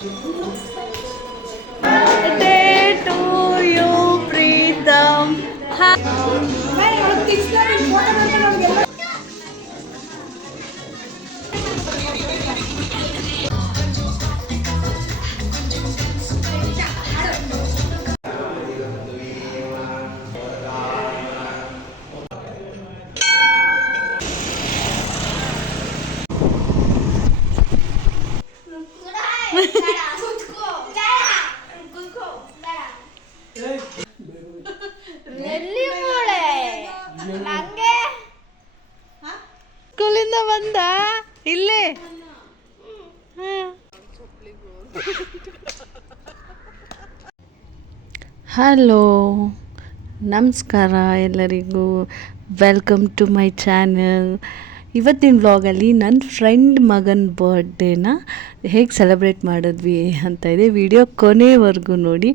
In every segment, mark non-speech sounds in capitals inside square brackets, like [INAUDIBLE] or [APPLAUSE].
Música hello ನಮಸ್ಕಾರ ಎಲ್ಲರಿಗೂ. Welcome to my channel ಇವತ್ತಿನ ವ್ಲಾಗಲ್ಲಿ ನನ್ನ ಫ್ರೆಂಡ್ ಮಗನ ಬರ್ಡೇನ ಹೇಗೆ ಸೆಲೆಬ್ರೇಟ್ ಮಾಡಿದ್ವಿ ಅಂತ ಇದೆ. ವಿಡಿಯೋ ಕೊನೆವರೆಗೂ ನೋಡಿ.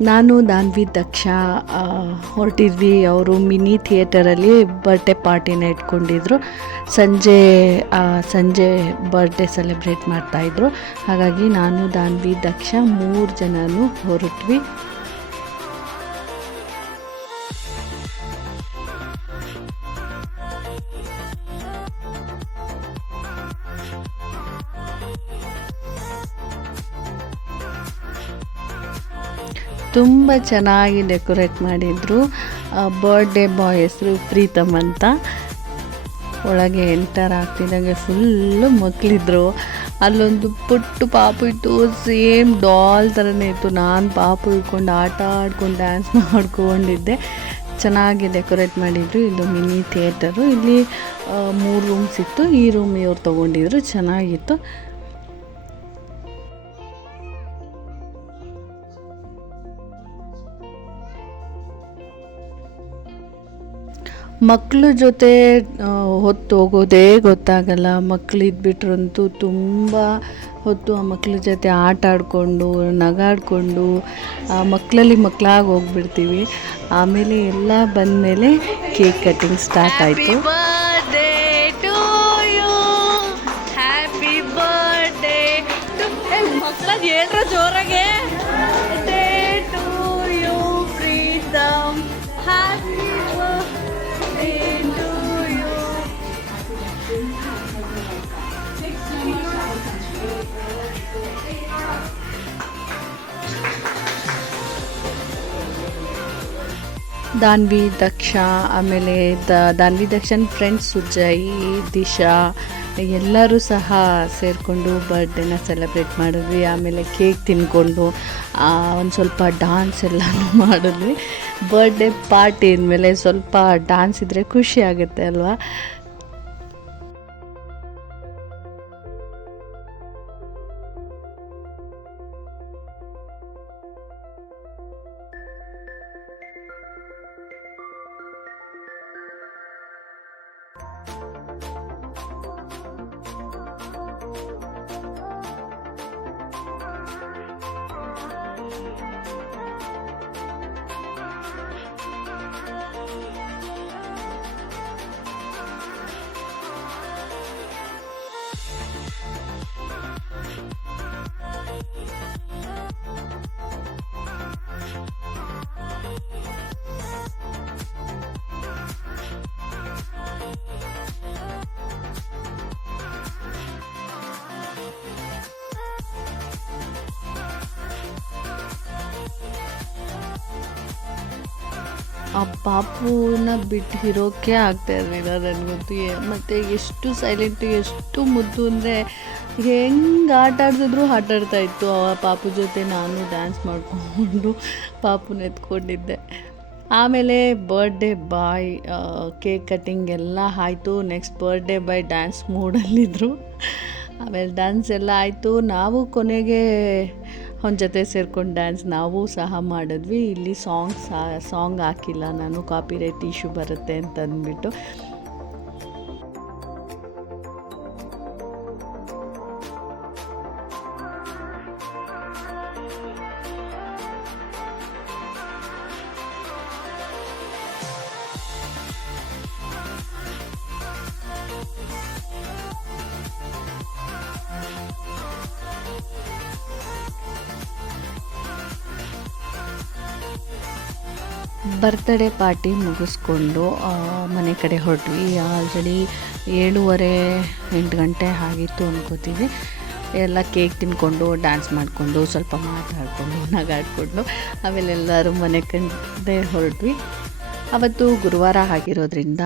ನಾನು ದಾನ್ವಿ ದಕ್ಷ ಹೊರಟಿದ್ವಿ ಅವರು ಮಿನಿ ಥಿಯೇಟರಲ್ಲಿ ಬರ್ಡೇ ಪಾರ್ಟಿನ ಇಟ್ಕೊಂಡಿದ್ರು. ಸಂಜೆ ಸಂಜೆ ಬರ್ಡೇ ಸೆಲೆಬ್ರೇಟ್ ಮಾಡ್ತಾಯಿದ್ರು ಹಾಗಾಗಿ ನಾನು, ದಾನ್ವಿ, ದಕ್ಷ ಮೂರು ಜನನೂ ಹೊರಟ್ವಿ. ತುಂಬ ಚೆನ್ನಾಗಿ ಡೆಕೋರೇಟ್ ಮಾಡಿದರು. ಬರ್ಡೇ ಬಾಯ್ ಹೆಸರು ಪ್ರೀತಮ್ ಅಂತ. ಒಳಗೆ ಎಂಟರ್ ಆಗ್ತಿದ್ದಂಗೆ ಫುಲ್ಲು ಮಕ್ಕಳಿದ್ರು ಅಲ್ಲೊಂದು ಪುಟ್ಟು ಪಾಪು ಇತ್ತು, ಸೇಮ್ ಡಾಲ್ ಥರನೇ ಇತ್ತು. ನಾನು ಪಾಪು ಇಟ್ಕೊಂಡು ಆಟ ಆಡ್ಕೊಂಡು ಡ್ಯಾನ್ಸ್ [LAUGHS] ಮಾಡ್ಕೊಂಡಿದ್ದೆ. ಚೆನ್ನಾಗಿ ಡೆಕೋರೇಟ್ ಮಾಡಿದ್ರು. ಇದು ಮಿನಿ ಥಿಯೇಟರು ಇಲ್ಲಿ ಮೂರು ರೂಮ್ಸ್ ಇತ್ತು. ಈ ರೂಮ್ ಇವ್ರು ತೊಗೊಂಡಿದ್ರು. ಚೆನ್ನಾಗಿತ್ತು. ಮಕ್ಕಳ ಜೊತೆ ಹೊತ್ತು ಹೋಗೋದೇ ಗೊತ್ತಾಗಲ್ಲ. ಮಕ್ಕಳಿದ್ಬಿಟ್ರಂತೂ ತುಂಬ ಹೊತ್ತು ಆ ಮಕ್ಳ ಜೊತೆ ಆಟ ಆಡಿಕೊಂಡು, ನಗಾಡಿಕೊಂಡು, ಆ ಮಕ್ಕಳಲ್ಲಿ ಮಕ್ಕಳಾಗಿ ಹೋಗ್ಬಿಡ್ತೀವಿ. ಆಮೇಲೆ ಎಲ್ಲ ಬಂದಮೇಲೆ ಕೇಕ್ ಕಟ್ಟಿಂಗ್ ಸ್ಟಾರ್ಟ್ ಆಯಿತು. ದಾನ್ವಿ ದಕ್ಷ, ಆಮೇಲೆ ದ, ದಾನ್ವಿ ದಕ್ಷನ್ ಫ್ರೆಂಡ್ಸ್ ಸುಜಯ್, ದಿಶಾ, ಎಲ್ಲರೂ ಸಹ ಸೇರಿಕೊಂಡು ಬರ್ಡೇನ ಸೆಲೆಬ್ರೇಟ್ ಮಾಡಿದ್ವಿ. ಆಮೇಲೆ ಕೇಕ್ ತಿನ್ಕೊಂಡು ಒಂದು ಸ್ವಲ್ಪ ಡಾನ್ಸ್ ಎಲ್ಲನೂ [LAUGHS] ಮಾಡಿದ್ವಿ. ಬರ್ಡೇ ಪಾರ್ಟಿ ಅಂದಮೇಲೆ ಸ್ವಲ್ಪ ಡಾನ್ಸ್ ಇದ್ದರೆ ಖುಷಿ ಆಗುತ್ತೆ ಅಲ್ವಾ? ಆ ಪಾಪುನ ಬಿಟ್ಟು ಇರೋಕ್ಕೆ ಆಗ್ತಾ ಇರಲಿಲ್ಲ ನನಗಂತೂ ಮತ್ತು ಎಷ್ಟು ಸೈಲೆಂಟ್ ಎಷ್ಟು ಮುದ್ದು ಅಂದರೆ ಹೆಂಗೆ ಆಟ ಆಡ್ತಿದ್ರು ಆಟ ಇತ್ತು. ಆ ಪಾಪು ಜೊತೆ ನಾನು ಡ್ಯಾನ್ಸ್ ಮಾಡಿಕೊಂಡು ಪಾಪುನ ಎತ್ಕೊಂಡಿದ್ದೆ ಆಮೇಲೆ ಬರ್ಡೇ ಬಾಯ್ ಕೇಕ್ ಕಟ್ಟಿಂಗ್ ಎಲ್ಲ ಆಯಿತು. ನೆಕ್ಸ್ಟ್ ಬರ್ಡೇ ಬಾಯ್ ಡ್ಯಾನ್ಸ್ ಮೂಡಲ್ಲಿದ್ದರು ಆಮೇಲೆ ಡ್ಯಾನ್ಸ್ ಎಲ್ಲ ಆಯಿತು. ನಾವು ಕೊನೆಗೆ ಅವನ ಜೊತೆ ಸೇರ್ಕೊಂಡು ಡ್ಯಾನ್ಸ್ ನಾವು ಸಹ ಮಾಡಿದ್ವಿ. ಇಲ್ಲಿ ಸಾಂಗ್ ಸಾಂಗ್ ಹಾಕಿಲ್ಲ. ನಾನು ಕಾಪಿ ರೈಟ್ ಇಶ್ಯೂ ಬರುತ್ತೆ ಅಂತ ಅಂದ್ಬಿಟ್ಟು ಬರ್ತ್ಡೇ ಪಾರ್ಟಿ ಮುಗಿಸ್ಕೊಂಡು ಮನೆ ಕಡೆ ಹೊರಟ್ವಿ. ಆಲ್ರೆಡಿ ಏಳುವರೆ ಎಂಟು ಗಂಟೆ ಆಗಿತ್ತು ಅಂದ್ಕೋತೀವಿ ಎಲ್ಲ ಕೇಕ್ ತಿನ್ಕೊಂಡು ಡ್ಯಾನ್ಸ್ ಮಾಡಿಕೊಂಡು, ಸ್ವಲ್ಪ ಮಾತಾಡಿಕೊಂಡು, ನಗಾಡಿಕೊಂಡು ಆಮೇಲೆ ಎಲ್ಲರೂ ಮನೆ ಕಂಡೆ ಹೊರಟ್ವಿ. ಅವತ್ತು ಗುರುವಾರ ಆಗಿರೋದ್ರಿಂದ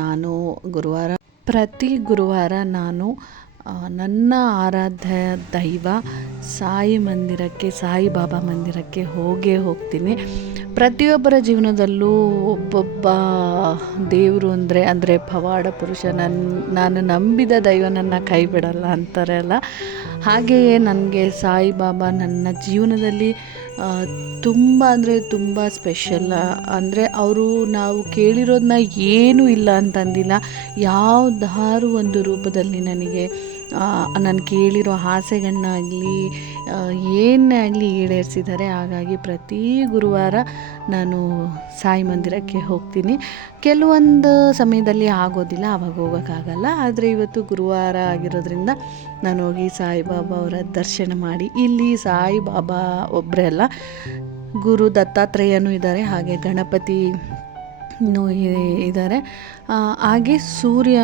ನಾನು ಗುರುವಾರ, ಪ್ರತಿ ಗುರುವಾರ ನಾನು ನನ್ನ ಆರಾಧ್ಯ ದೈವ ಸಾಯಿ ಮಂದಿರಕ್ಕೆ ಸಾಯಿ ಬಾಬಾ ಮಂದಿರಕ್ಕೆ ಹೋಗೇ ಹೋಗ್ತೀನಿ. ಪ್ರತಿಯೊಬ್ಬರ ಜೀವನದಲ್ಲೂ ಒಬ್ಬೊಬ್ಬ ದೇವರು ಅಂದರೆ ಅಂದರೆ ಪವಾಡ ಪುರುಷ ನನ್ನ ನಾನು ನಂಬಿದ ದೈವ ನನ್ನ ಕೈ ಬಿಡಲ್ಲ ಅಂತಾರೆ ಅಲ್ಲ. ಹಾಗೆಯೇ ನನಗೆ ಸಾಯಿಬಾಬಾ ನನ್ನ ಜೀವನದಲ್ಲಿ ತುಂಬ ಅಂದರೆ ತುಂಬ ಸ್ಪೆಷಲ್ ಅಂದರೆ ಅವರು ನಾವು ಕೇಳಿರೋದನ್ನ ಏನೂ ಇಲ್ಲ ಅಂತಂದಿಲ್ಲ. ಯಾವ್ದಾರು ಒಂದು ರೂಪದಲ್ಲಿ ನನಗೆ ನಾನು ಕೇಳಿರೋ ಆಸೆಗಳನ್ನಾಗಲಿ ಏನೇ ಆಗಲಿ ಈಡೇರಿಸಿದ್ದಾರೆ. ಹಾಗಾಗಿ ಪ್ರತಿ ಗುರುವಾರ ನಾನು ಸಾಯಿ ಮಂದಿರಕ್ಕೆ ಹೋಗ್ತೀನಿ. ಕೆಲವೊಂದು ಸಮಯದಲ್ಲಿ ಆಗೋದಿಲ್ಲ, ಆವಾಗ ಹೋಗೋಕ್ಕಾಗಲ್ಲ. ಆದರೆ ಇವತ್ತು ಗುರುವಾರ ಆಗಿರೋದ್ರಿಂದ ನಾನು ಹೋಗಿ ಸಾಯಿಬಾಬಾ ಅವರ ದರ್ಶನ ಮಾಡಿ. ಇಲ್ಲಿ ಸಾಯಿಬಾಬಾ ಒಬ್ಬರೇ ಅಲ್ಲ, ಗುರು ದತ್ತಾತ್ರೇಯನೂ ಇದ್ದಾರೆ. ಹಾಗೆ ಗಣಪತಿ ನೂ ಇದ್ದಾರೆ ಹಾಗೆ ಸೂರ್ಯ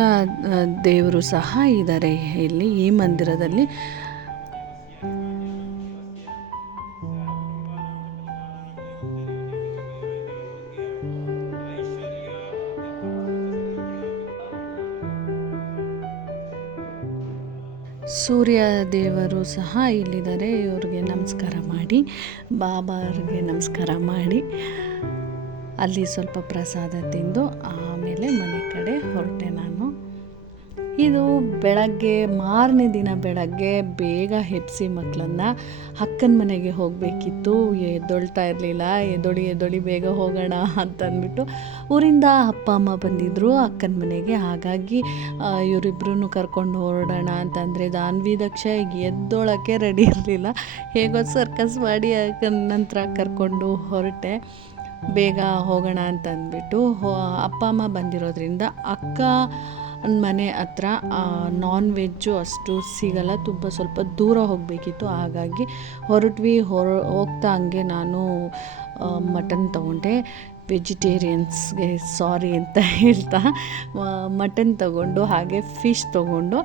ದೇವರು ಸಹ ಇದ್ದಾರೆ ಇಲ್ಲಿ ಈ ಮಂದಿರದಲ್ಲಿ. ಸೂರ್ಯ ದೇವರು ಸಹ ಇಲ್ಲಿದ್ದಾರೆ. ಇವ್ರಿಗೆ ನಮಸ್ಕಾರ ಮಾಡಿ ಬಾಬಾವ್ರಿಗೆ ನಮಸ್ಕಾರ ಮಾಡಿ. ಅಲ್ಲಿ ಸ್ವಲ್ಪ ಪ್ರಸಾದ ತಿಂದು ಆಮೇಲೆ ಮನೆ ಕಡೆ ಹೊರಟೆ ನಾನು. ಇದು ಬೆಳಗ್ಗೆ, ಮಾರನೇ ದಿನ ಬೆಳಗ್ಗೆ ಬೇಗ ಹೆಪ್ಸಿ ಮಕ್ಕಳನ್ನು ಅಕ್ಕನ ಮನೆಗೆ ಹೋಗಬೇಕಿತ್ತು. ಎದ್ದೊಳ್ತಾ ಇರಲಿಲ್ಲ, ಎದ್ದೊಳಿ ಎದೊಳಿ ಬೇಗ ಹೋಗೋಣ ಅಂತ ಅಂದ್ಬಿಟ್ಟು ಊರಿಂದ ಅಪ್ಪ, ಅಮ್ಮ ಬಂದಿದ್ದರು ಅಕ್ಕನ ಮನೆಗೆ. ಹಾಗಾಗಿ ಇವರಿಬ್ಬರೂ ಕರ್ಕೊಂಡು ಹೊರಡೋಣ ಅಂತಂದರೆ ದಾನ್ವಿ, ದಕ್ಷ ಎದ್ದೊಳಕ್ಕೆ ರೆಡಿ ಇರಲಿಲ್ಲ. ಹೇಗೋ ಸರ್ಕಸ್ ಮಾಡಿ ಅಕ್ಕನ ನಂತರ ಕರ್ಕೊಂಡು ಹೊರಟೆ. ಬೇಗ ಹೋಗೋಣ ಅಂತ ಅಂದ್ಬಿಟ್ಟು ಹೋ ಅಪ್ಪ ಅಮ್ಮ ಬಂದಿರೋದ್ರಿಂದ ಅಕ್ಕ ಮನೆ ಹತ್ರ ನಾನ್ ವೆಜ್ಜು ಅಷ್ಟು ಸಿಗಲ್ಲ, ತುಂಬ ಸ್ವಲ್ಪ ದೂರ ಹೋಗಬೇಕಿತ್ತು. ಹಾಗಾಗಿ ಹೊರಟ್ವಿ, ಹೊರ ಹೋಗ್ತಾ ಹಂಗೆ ನಾನು ಮಟನ್ ತೊಗೊಂಡೆ. ವೆಜಿಟೇರಿಯನ್ಸ್ಗೆ ಸಾರಿ ಅಂತ ಹೇಳ್ತಾ ಮಟನ್ ತಗೊಂಡು ಹಾಗೆ ಫಿಶ್ ತಗೊಂಡು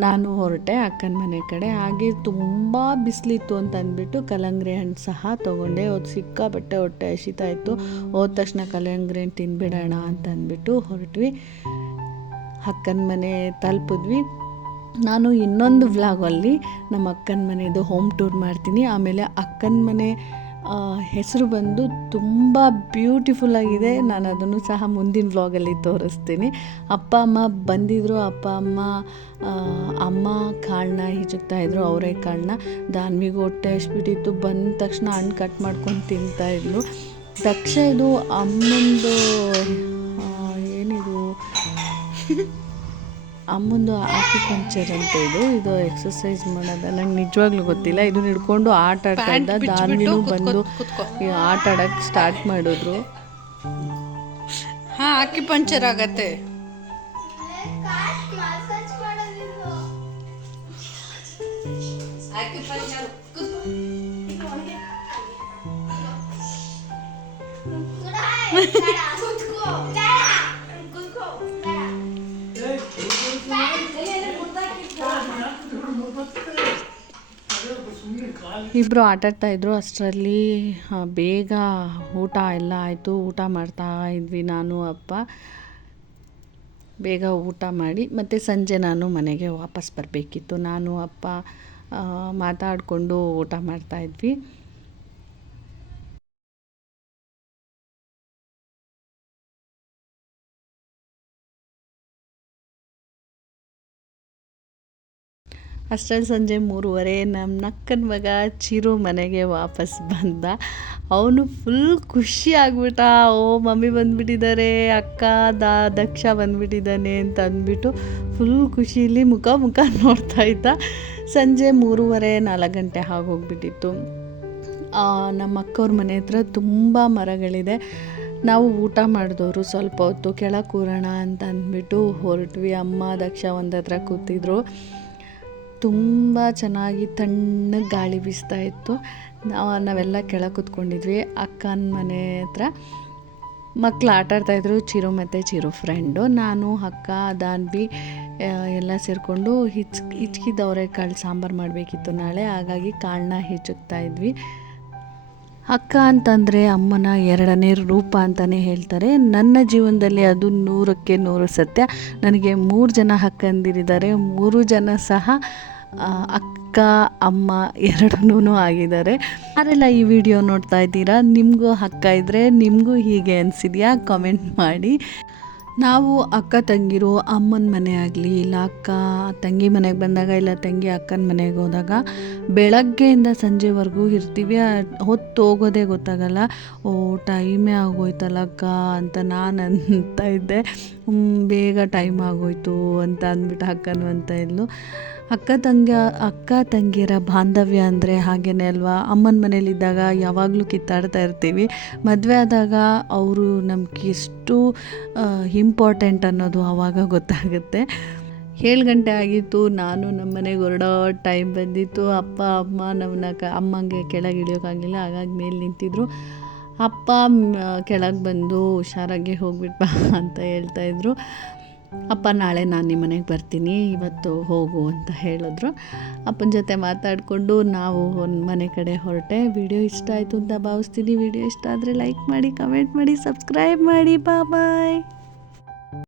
ನಾನು ಹೊರಟೆ ಅಕ್ಕನ ಮನೆ ಕಡೆ. ಹಾಗೆ ತುಂಬ ಬಿಸಿಲಿತ್ತು ಅಂತ ಅಂದ್ಬಿಟ್ಟು ಕಲ್ಲಂಗಡಿ ಹಣ್ಣು ಸಹ ತೊಗೊಂಡೆ. ಅದು ಸಿಕ್ಕಾಬಟ್ಟೆ ಹೊಟ್ಟೆ ಹಸಿತಾ ಇತ್ತು. ಹೋದ ತಕ್ಷಣ ಕಲ್ಲಂಗಡಿ ಹಣ್ಣು ತಿನ್ಬಿಡೋಣ ಅಂತ ಅಂದ್ಬಿಟ್ಟು ಹೊರಟ್ವಿ. ಅಕ್ಕನ ಮನೆ ತಲುಪಿದ್ವಿ. ನಾನು ಇನ್ನೊಂದು ವ್ಲಾಗಲ್ಲಿ ನಮ್ಮ ಅಕ್ಕನ ಮನೆಯದು ಹೋಮ್ ಟೂರ್ ಮಾಡ್ತೀನಿ. ಆಮೇಲೆ ಅಕ್ಕನ ಮನೆ ಹೆಸರು ಬಂದು ತುಂಬ ಬ್ಯೂಟಿಫುಲ್ ಆಗಿದೆ. ನಾನು ಅದನ್ನು ಸಹ ಮುಂದಿನ ವ್ಲಾಗಲ್ಲಿ ತೋರಿಸ್ತೀನಿ. ಅಪ್ಪ, ಅಮ್ಮ ಬಂದಿದ್ದರು ಅಪ್ಪ, ಅಮ್ಮ ಅಮ್ಮ ಕಾಳನ್ನ ಹಿಜುಕ್ತಾ ಇದ್ರು, ಅವರೇ ಕಾಳನ್ನ ದಾನ್ವಿಗೆ ಹೊಟ್ಟೆ ಹಸ್ಬಿಟ್ಟಿತ್ತು. ಬಂದ ತಕ್ಷಣ ಹಣ್ಣು ಕಟ್ ಮಾಡ್ಕೊಂಡು ತಿಂತಾ ತಕ್ಷಣ ಇದು ಅಮ್ಮಂದು ಏನಿದು? ಅಮ್ಮಂದು ಆಕ್ಯುಪಂಕ್ಚರ್ ಅಂತ ಇದು. ಇದು ಎಕ್ಸಸೈಸ್ ಮಾಡೋದ. ನಂಗೆ ನಿಜವಾಗ್ಲೂ ಗೊತ್ತಿಲ್ಲ. ಇದನ್ನ ಹಿಡ್ಕೊಂಡು ಆಟ ಆಡ್ತಾ ಇದ್ದ ಬಂದು ಆಟ ಆಡಕ್ಕೆ ಸ್ಟಾರ್ಟ್ ಮಾಡಿದ್ರು. ಹಾಂ ಆಕ್ಯುಪಂಕ್ಚರ್ ಪಂಚರ್ ಆಗತ್ತೆ ಮಸಾಜ್ ಇಬ್ಬರು ಆಟಾಡ್ತಾ ಇದ್ದರು ಅಷ್ಟರಲ್ಲಿ ಬೇಗ ಊಟ ಎಲ್ಲ ಆಯಿತು. ಊಟ ಮಾಡ್ತಾ ಇದ್ವಿ ನಾನು, ಅಪ್ಪ. ಬೇಗ ಊಟ ಮಾಡಿ, ಮತ್ತು ಸಂಜೆ ನಾನು ಮನೆಗೆ ವಾಪಸ್ ಬರಬೇಕಿತ್ತು. ನಾನು, ಅಪ್ಪ ಮಾತಾಡಿಕೊಂಡು ಊಟ ಮಾಡ್ತಾ ಅಷ್ಟರಲ್ಲಿ ಸಂಜೆ ಮೂರುವರೆ ನಮ್ಮ ನಕ್ಕನ ಮಗ ಚಿರು ಮನೆಗೆ ವಾಪಸ್ ಬಂದ. ಅವನು ಫುಲ್ ಖುಷಿ ಆಗ್ಬಿಟ್ಟ. ಓ, ಮಮ್ಮಿ ಬಂದ್ಬಿಟ್ಟಿದ್ದಾರೆ, ಅಕ್ಕ, ದಾ, ದಕ್ಷ ಬಂದ್ಬಿಟ್ಟಿದ್ದಾನೆ ಅಂತ ಅಂದ್ಬಿಟ್ಟು ಫುಲ್ ಖುಷಿಲಿ ಮುಖ ಮುಖ ನೋಡ್ತಾ ಇದ್ದ. ಸಂಜೆ ಮೂರುವರೆ ನಾಲ್ಕು ಗಂಟೆ ಆಗೋಗ್ಬಿಟ್ಟಿತ್ತು ನಮ್ಮ ಅಕ್ಕವ್ರ ಮನೆ ಹತ್ರ ತುಂಬ ಮರಗಳಿದೆ. ನಾವು ಊಟ ಮಾಡಿದವರು ಸ್ವಲ್ಪ ಹೊತ್ತು ಕೆಳಗೆ ಕೂರೋಣ ಅಂತ ಅಂದ್ಬಿಟ್ಟು ಹೊರಟ್ವಿ. ಅಮ್ಮ, ದಕ್ಷ ಒಂದತ್ರ ಕೂತಿದ್ರು. ತುಂಬ ಚೆನ್ನಾಗಿ ತಣ್ಣಗೆ ಗಾಳಿ ಬೀಸ್ತಾ ಇತ್ತು. ನಾವು ನಾವೆಲ್ಲ ಕೆಳಗೆ ಕೂತ್ಕೊಂಡಿದ್ವಿ. ಅಕ್ಕನ ಮನೆ ಹತ್ರ ಮಕ್ಕಳು ಆಟಾಡ್ತಾಯಿದ್ರು ಚಿರು ಮತ್ತು ಚಿರು ಫ್ರೆಂಡು ನಾನು, ಅಕ್ಕ ದಾನ್ಬಿ ಎಲ್ಲ ಸೇರಿಕೊಂಡು ಹಿಚ್, ಹಿಚ್ಕಿದವ್ರೆ ಕಾಳು ಸಾಂಬಾರು ಮಾಡಬೇಕಿತ್ತು ನಾಳೆ. ಹಾಗಾಗಿ ಕಾಳನ್ನ ಹೆಚ್ಚುತ್ತಾ ಇದ್ವಿ. ಅಕ್ಕ ಅಂತಂದರೆ ಅಮ್ಮನ ಎರಡನೇ ರೂಪ ಅಂತಲೇ ಹೇಳ್ತಾರೆ. ನನ್ನ ಜೀವನದಲ್ಲಿ ಅದು ನೂರಕ್ಕೆ ನೂರು ಸತ್ಯ. ನನಗೆ ಮೂರು ಜನ ಅಕ್ಕಂದಿರಿದ್ದಾರೆ. ಮೂರು ಜನ ಸಹ ಅಕ್ಕ, ಅಮ್ಮ ಎರಡೂ ಆಗಿದ್ದಾರೆ. ಯಾರೆಲ್ಲ ಈ ವಿಡಿಯೋ ನೋಡ್ತಾ ಇದ್ದೀರಾ? ನಿಮಗೂ ಅಕ್ಕ ಇದ್ದರೆ ನಿಮಗೂ ಹೀಗೆ ಅನಿಸಿದೆಯಾ? ಕಾಮೆಂಟ್ ಮಾಡಿ. ನಾವು ಅಕ್ಕ ತಂಗಿರು, ಅಮ್ಮನ ಮನೆ ಆಗಲಿ, ಇಲ್ಲ ಅಕ್ಕ ತಂಗಿ ಮನೆಗೆ ಬಂದಾಗ, ಇಲ್ಲ ತಂಗಿ ಅಕ್ಕನ ಮನೆಗೆ ಹೋದಾಗ, ಬೆಳಗ್ಗೆಯಿಂದ ಸಂಜೆವರೆಗೂ ಇರ್ತೀವಿ. ಹೊತ್ತು ಹೋಗೋದೇ ಗೊತ್ತಾಗಲ್ಲ. ಓ ಟೈಮೇ ಆಗೋಯ್ತಲ್ಲ ಅಕ್ಕ ಅಂತ ನಾನು ಅಂತ ಇದ್ದೆ. ಬೇಗ ಟೈಮ್ ಆಗೋಯ್ತು ಅಂತ ಅಂದ್ಬಿಟ್ಟು ಅಕ್ಕನು ಅಂತ ಇದ್ಲು. ಅಕ್ಕ ತಂಗಿ, ಅಕ್ಕ ತಂಗಿಯರ ಬಾಂಧವ್ಯ ಅಂದರೆ ಹಾಗೇನೆ ಅಲ್ವಾ? ಅಮ್ಮನ ಮನೇಲಿದ್ದಾಗ ಯಾವಾಗಲೂ ಕಿತ್ತಾಡ್ತಾ ಇರ್ತೀವಿ. ಮದುವೆ ಆದಾಗ ಅವರು ನಮ್ಗೆ ಎಷ್ಟು ಇಂಪಾರ್ಟೆಂಟ್ ಅನ್ನೋದು ಆವಾಗ ಗೊತ್ತಾಗುತ್ತೆ. ಏಳು ಗಂಟೆ ಆಗಿತ್ತು, ನಾನು ನಮ್ಮ ಮನೆಗೆ ಹೊರಡೋ ಟೈಮ್ ಬಂದಿತ್ತು. ಅಪ್ಪ, ಅಮ್ಮ ನಮ್ಮನ್ನ ಕ, ಅಮ್ಮಂಗೆ ಕೆಳಗೆ ಇಳಿಯೋಕ್ಕಾಗಲಿಲ್ಲ ಹಾಗಾಗಿ ಮೇಲೆ ನಿಂತಿದ್ರು. ಅಪ್ಪ ಕೆಳಗೆ ಬಂದು ಹುಷಾರಾಗಿ ಹೋಗ್ಬಿಟ್ಬಾ ಅಂತ ಹೇಳ್ತಾ ಇದ್ರು. ಅಪ್ಪ, ನಾಳೆ ನಾನು ನಿಮ್ಮ ಮನೆಗೆ ಬರ್ತೀನಿ, ಇವತ್ತು ಹೋಗು ಅಂತ ಹೇಳಿದ್ರು. ಅಪ್ಪನ ಜೊತೆ ಮಾತಾಡಿಕೊಂಡು ನಾವು ಮನೆ ಕಡೆ ಹೊರಟೆ. ವಿಡಿಯೋ ಇಷ್ಟ ಆಯಿತು ಅಂತ ಭಾವಿಸ್ತೀನಿ. ವಿಡಿಯೋ ಇಷ್ಟ ಆದರೆ ಲೈಕ್ ಮಾಡಿ ಕಮೆಂಟ್ ಮಾಡಿ ಸಬ್ಸ್ಕ್ರೈಬ್ ಮಾಡಿ. ಬಾ ಬಾಯ್